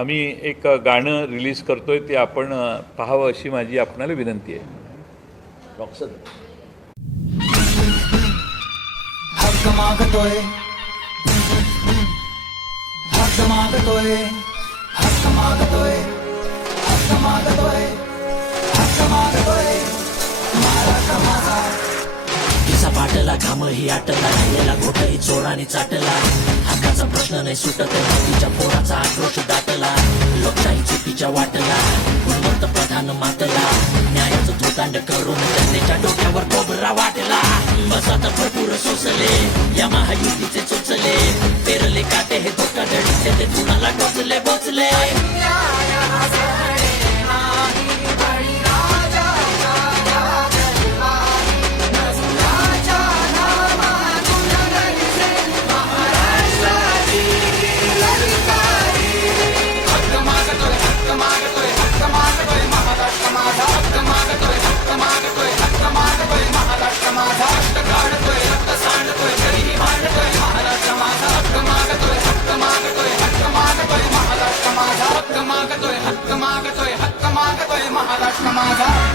आम्ही एक गाणं रिलीज करतोय ते आपण पाहावं अशी माझी आपणाला विनंती आहे. रॉक्सन हक्क मागतोय. हक्क मागतोय. हक्क मागतोय. हक्क मागतोय. हक्क मागतोय. महाराष्ट्र माझा तिचा पाटला घाम ही आटला राहिलेला घोटही चोराने चाटला हक्काचा प्रश्न नाही सुटत तिच्या पोराचा आक्रोश दाटला वाटला. गुणवंत प्रधान मातला. न्यायाचं धोतांड करून त्यांच्या डोक्यावर कोबरा वाटला. मसात भरपूर सोसले. या महायुतीचे चोचले. पेरले काटे हे धोकाधडीचे ते कुणाला टोचले बोचले.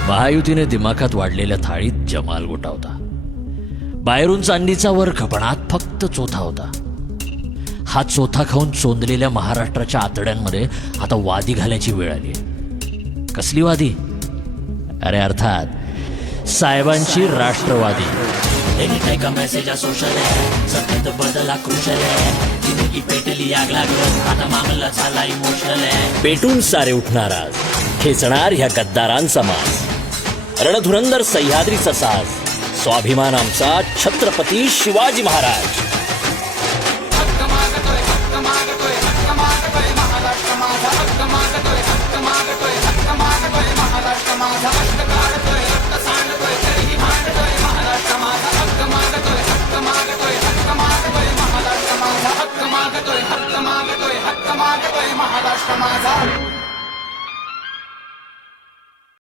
महायुतीने दिमाखात वाढलेल्या थाळीत जमाल गोटा होता. बाहेरून चांदीचा वर खपणात फक्त चोथा होता. हा चोथा खाऊन चोंदलेल्या महाराष्ट्राच्या आतड्यांमध्ये आता वादी घालायची वेळ आली कसली वादी? अरे अर्थात साहेबांची राष्ट्रवादी. का मेसेज आहे सतत बदला पेटली आग लागलं आता मामला झाला इमोशनल आहे पेटून सारे उठणार आज. खेचणार ह्या गद्दारांचा मास. रणधुरंदर सह्याद्रीचा साज. स्वाभिमान आमचा छत्रपती शिवाजी महाराज.